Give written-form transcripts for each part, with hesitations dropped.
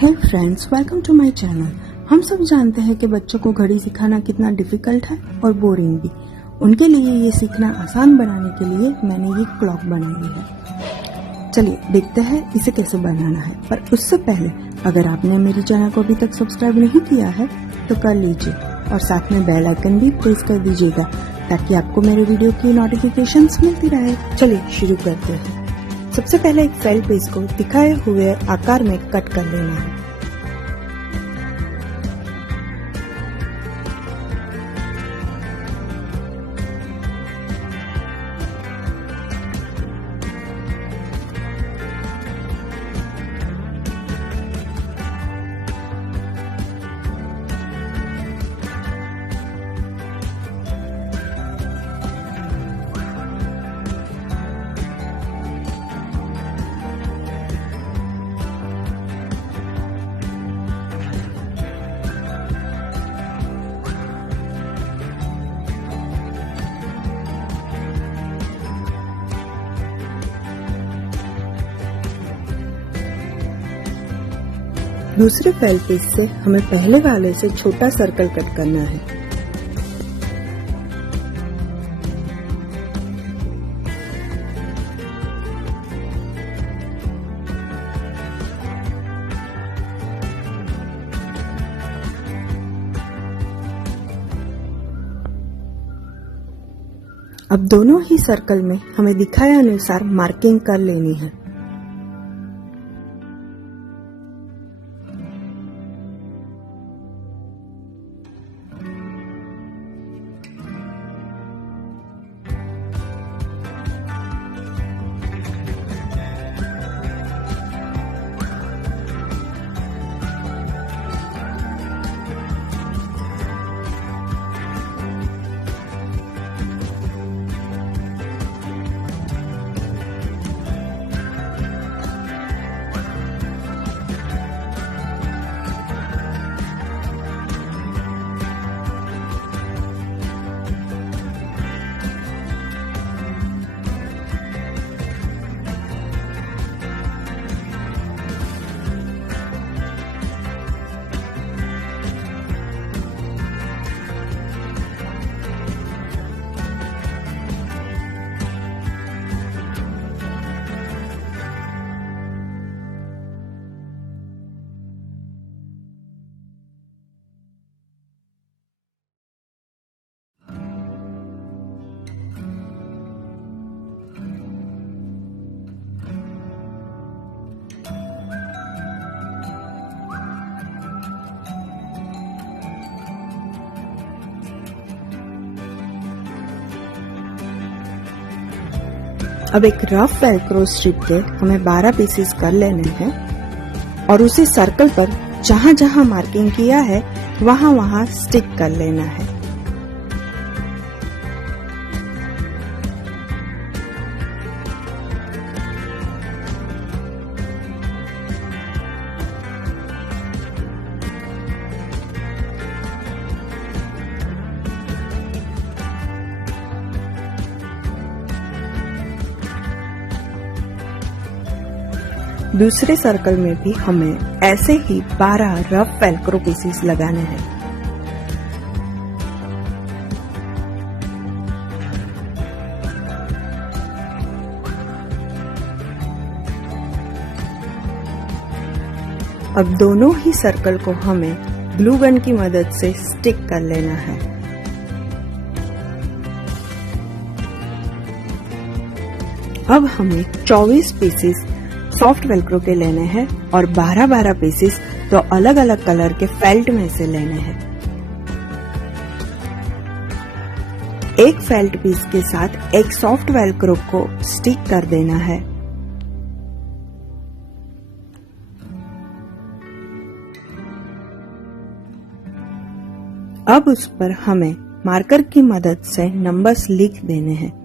Hey friends, welcome to my channel. हम सब जानते हैं कि बच्चों को घड़ी सिखाना कितना डिफिकल्ट है और बोरिंग भी। उनके लिए ये सीखना आसान बनाने के लिए मैंने ये क्लॉक बनाई है। चलिए देखते हैं इसे कैसे बनाना है। पर उससे पहले अगर आपने मेरे चैनल को अभी तक सब्सक्राइब नहीं किया है तो कर लीजिए और साथ में बेल आइकन भी प्रेस कर दीजिएगा ताकि आपको मेरे वीडियो की नोटिफिकेशंस मिलती रहे। चलिए शुरू करते हैं। सबसे पहले एक फेल्ट पीस को दिखाए हुए आकार में कट कर लेना है। दूसरे फेल्ट पीस से हमें पहले वाले से छोटा सर्कल कट करना है। अब दोनों ही सर्कल में हमें दिखाए अनुसार मार्किंग कर लेनी है। अब एक रफ वेलक्रो स्ट्रिप के हमें 12 पीसेस कर लेने हैं और उसी सर्कल पर जहां जहां मार्किंग किया है वहां वहां स्टिक कर लेना है। दूसरे सर्कल में भी हमें ऐसे ही 12 रफ वेलक्रो पीसेस लगाने हैं। अब दोनों ही सर्कल को हमें ग्लू गन की मदद से स्टिक कर लेना है। अब हमें 24 पीसेस सॉफ्ट वेलक्रो के लेने हैं और 12-12 पीसेस तो अलग अलग कलर के फेल्ट में से लेने हैं। एक फेल्ट पीस के साथ एक सॉफ्ट वेलक्रो को स्टिक कर देना है। अब उस पर हमें मार्कर की मदद से नंबर्स लिख देने हैं।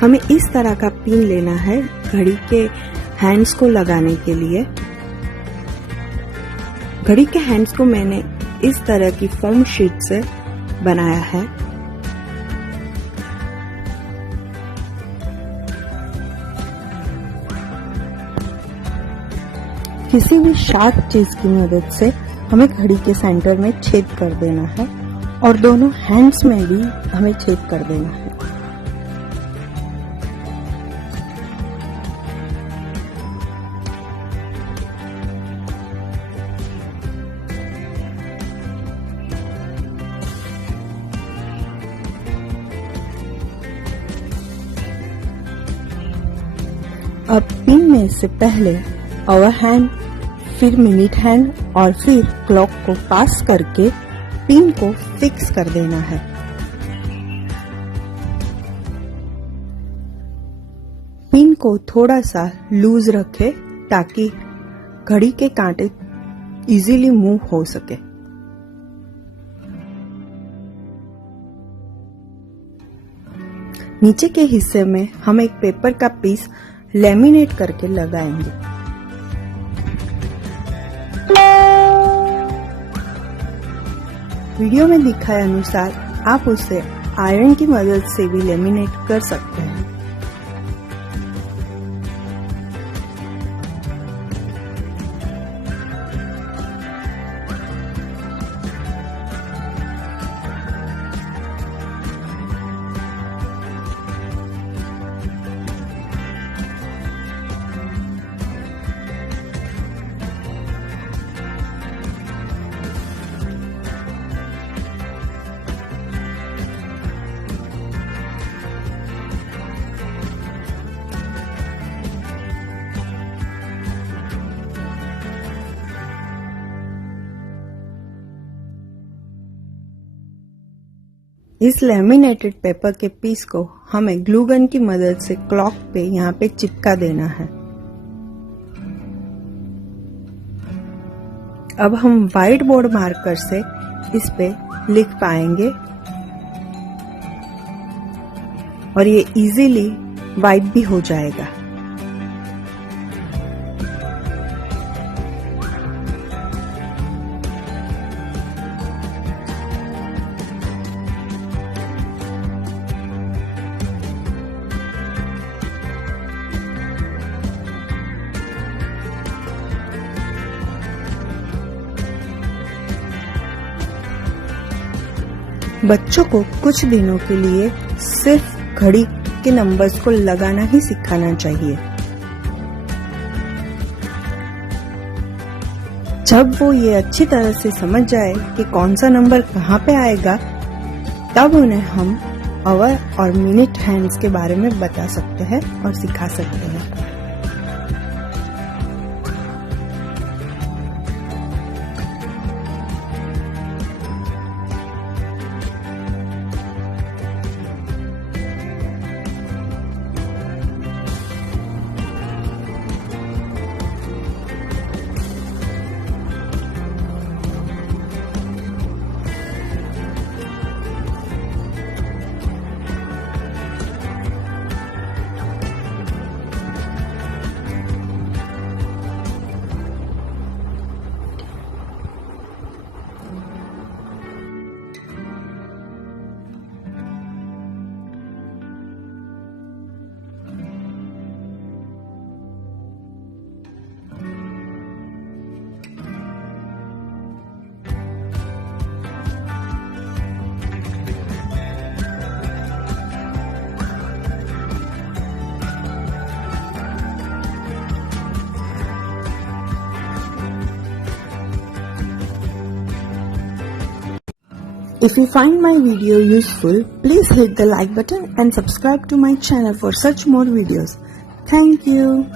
हमें इस तरह का पिन लेना है घड़ी के हैंड्स को लगाने के लिए। घड़ी के हैंड्स को मैंने इस तरह की फोम शीट से बनाया है। किसी भी शार्प चीज की मदद से हमें घड़ी के सेंटर में छेद कर देना है और दोनों हैंड्स में भी हमें छेद कर देना है। अब पिन में से पहले आवर हैंड, फिर मिनट हैंड और फिर क्लॉक को पास करके पिन को फिक्स कर देना है। पिन को थोड़ा सा लूज रखें ताकि घड़ी के कांटे इजीली मूव हो सके। नीचे के हिस्से में हम एक पेपर का पीस लेमिनेट करके लगाएंगे। वीडियो में दिखाए अनुसार आप उसे आयरन की मदद से भी लेमिनेट कर सकते हैं। इस लेमिनेटेड पेपर के पीस को हमें ग्लू गन की मदद से क्लॉक पे यहाँ पे चिपका देना है। अब हम व्हाइट बोर्ड मार्कर से इस पे लिख पाएंगे और ये इजीली वाइप भी हो जाएगा। बच्चों को कुछ दिनों के लिए सिर्फ घड़ी के नंबर्स को लगाना ही सिखाना चाहिए। जब वो ये अच्छी तरह से समझ जाए कि कौन सा नंबर कहाँ पे आएगा, तब उन्हें हम आवर और मिनट हैंड्स के बारे में बता सकते हैं और सिखा सकते हैं। If you find my video useful, please hit the like button and subscribe to my channel for such more videos. Thank you.